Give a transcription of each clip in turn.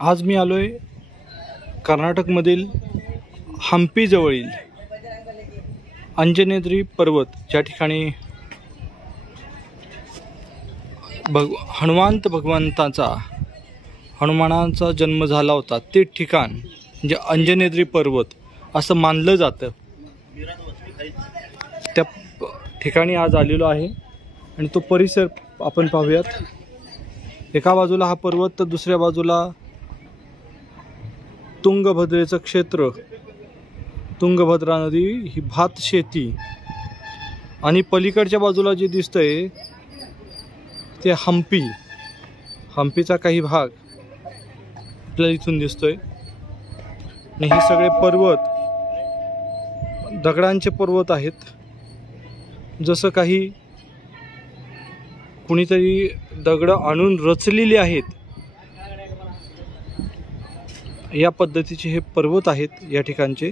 आज मी आलोय कर्नाटकमधील हंपी जवळील अंजनेद्री पर्वत, ज्या ठिकाणी हनुमानाचा जन्म झाला होता ते ठिकाण म्हणजे अंजनेद्री पर्वत असं मानलं जातं। त्या ठिकाणी आज आलेलो आहे आणि तो परिसर आपण पाहूयात। एका बाजूला हा पर्वत तर दुसऱ्या बाजूला तुंगभद्रेचं क्षेत्र, तुंगभद्रा नदी, ही भात शेती आणि पलीकडच्या बाजूला जे दिसतंय ते हंपीचा काही भाग आपल्याला इथून दिसतोय। आणि हे सगळे पर्वत दगडांचे पर्वत आहेत, जसं काही कुणीतरी दगड आणून रचलेले आहेत या पद्धतीचे हे पर्वत आहेत या ठिकाणचे।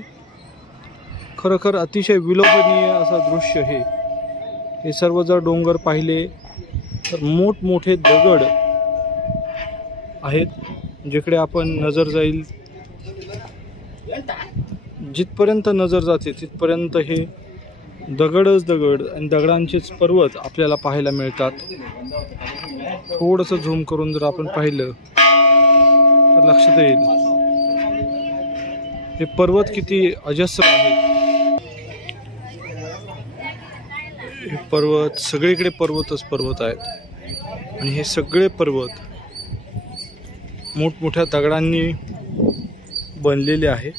खरोखर अतिशय विलोभनीय असं दृश्य हे सर्व जर डोंगर पाहिले तर मोठमोठे दगड आहेत, जिकडे आपण नजर जाईल जिथपर्यंत नजर जाते तिथपर्यंत हे दगडच दगड आणि दगडांचेच पर्वत आपल्याला पाहायला मिळतात। थोडंसं झूम करून जर आपण पाहिलं तर लक्षात येईल हे पर्वत किती अजस्र आहेत। हे पर्वत सगळीकडे पर्वतच पर्वत आहेत आणि हे सगळे पर्वत मोठमोठ्या दगडांनी बनलेले आहेत।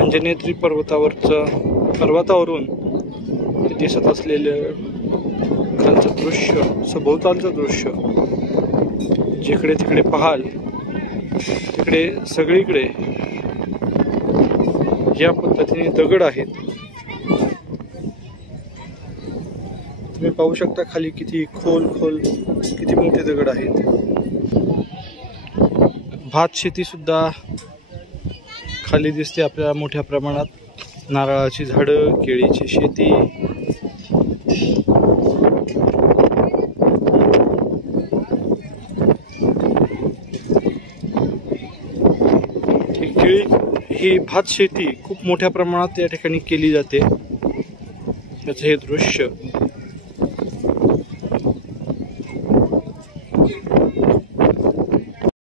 अंजनेद्री पर्वतावरून दिसत असलेलं खालचं दृश्य, सभोवतालचं दृश्य, जिकडे तिकडे पाहाल तिकडे सगळीकडे या पद्धतीने दगड आहेत। तुम्ही पाहू शकता खाली किती खोल किती मोठे दगड आहेत। भात शेती सुद्धा खाली दिसते आपल्याला मोठ्या प्रमाणात, नारळाची झाडं, केळीची शेती। ही भात शेती खूप मोठ्या प्रमाणात या ठिकाणी केली जाते। याचं हे दृश्य